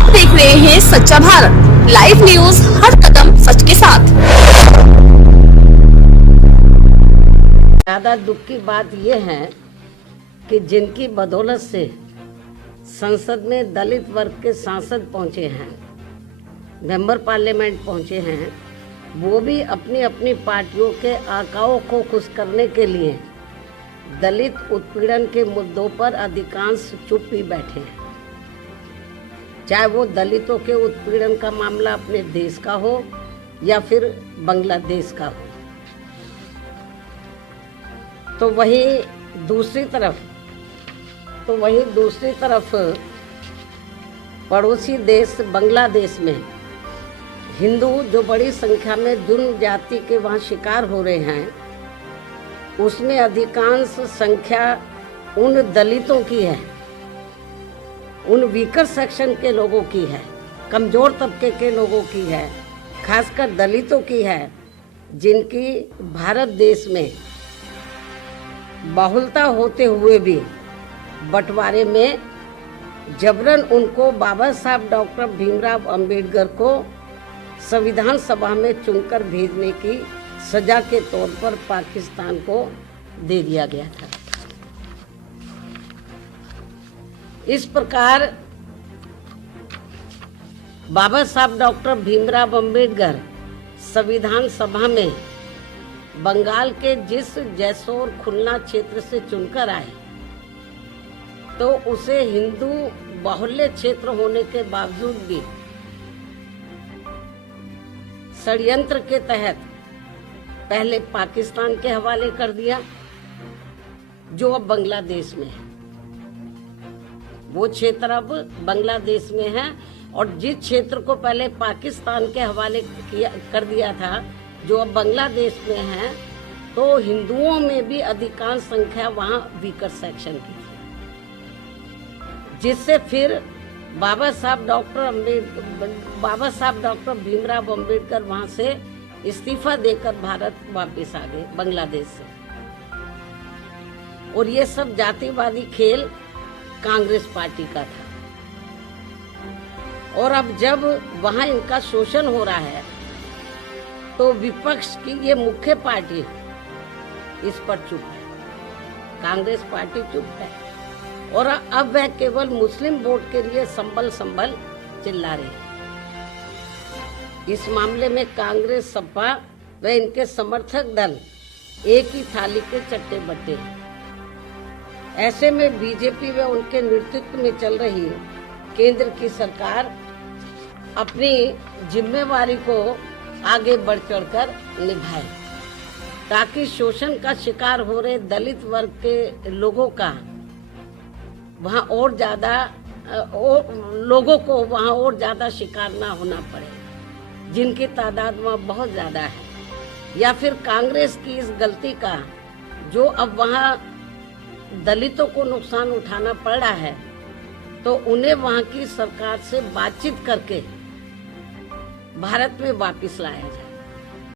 आप देख रहे हैं सच्चा भारत लाइव न्यूज, हर कदम सच के साथ। ज़्यादा दुख की बात यह है कि जिनकी बदौलत से संसद में दलित वर्ग के सांसद पहुंचे हैं, मेंबर पार्लियामेंट पहुंचे हैं, वो भी अपनी अपनी पार्टियों के आकाओं को खुश करने के लिए दलित उत्पीड़न के मुद्दों पर अधिकांश चुप ही बैठे हैं। चाहे वो दलितों के उत्पीड़न का मामला अपने देश का हो या फिर बांग्लादेश का हो। तो वहीं दूसरी तरफ पड़ोसी देश बांग्लादेश में हिंदू जो बड़ी संख्या में जुर्म जाति के वहाँ शिकार हो रहे हैं, उसमें अधिकांश संख्या उन दलितों की है, उन वीकर सेक्शन के लोगों की है, कमजोर तबके के लोगों की है, खासकर दलितों की है, जिनकी भारत देश में बहुलता होते हुए भी बंटवारे में जबरन उनको बाबा साहब डॉक्टर भीमराव अंबेडकर को संविधान सभा में चुनकर भेजने की सजा के तौर पर पाकिस्तान को दे दिया गया था। इस प्रकार बाबा साहब डॉक्टर भीमराव अंबेडकर संविधान सभा में बंगाल के जिस जैसोर खुलना क्षेत्र से चुनकर आए, तो उसे हिंदू बाहुल्य क्षेत्र होने के बावजूद भी षड्यंत्र के तहत पहले पाकिस्तान के हवाले कर दिया, जो अब बांग्लादेश में है। वो क्षेत्र अब बांग्लादेश में है, और जिस क्षेत्र को पहले पाकिस्तान के हवाले कर दिया था, जो अब बांग्लादेश में है, तो हिंदुओं में भी अधिकांश संख्या वहाँ वीकर सेक्शन की थी, जिससे फिर बाबा साहब डॉक्टर भीमराव अंबेडकर वहाँ से इस्तीफा देकर भारत वापस आ गए बांग्लादेश से। और ये सब जातिवादी खेल कांग्रेस पार्टी का था। और अब जब वहाँ इनका शोषण हो रहा है, तो विपक्ष की ये मुख्य पार्टी इस पर चुप है, कांग्रेस पार्टी चुप है। और अब वह केवल मुस्लिम वोट के लिए संभल चिल्ला रही है। इस मामले में कांग्रेस, सपा व इनके समर्थक दल एक ही थाली के चट्टे बट्टे हैं। ऐसे में बीजेपी व उनके नेतृत्व में चल रही केंद्र की सरकार अपनी जिम्मेवारी को आगे बढ़ चढ़कर निभाए, ताकि शोषण का शिकार हो रहे दलित वर्ग के लोगों का वहाँ और ज्यादा शिकार ना होना पड़े, जिनकी तादाद वहाँ बहुत ज्यादा है। या फिर कांग्रेस की इस गलती का, जो अब वहाँ दलितों को नुकसान उठाना पड़ रहा है, तो उन्हें वहाँ की सरकार से बातचीत करके भारत में वापस लाया जाए।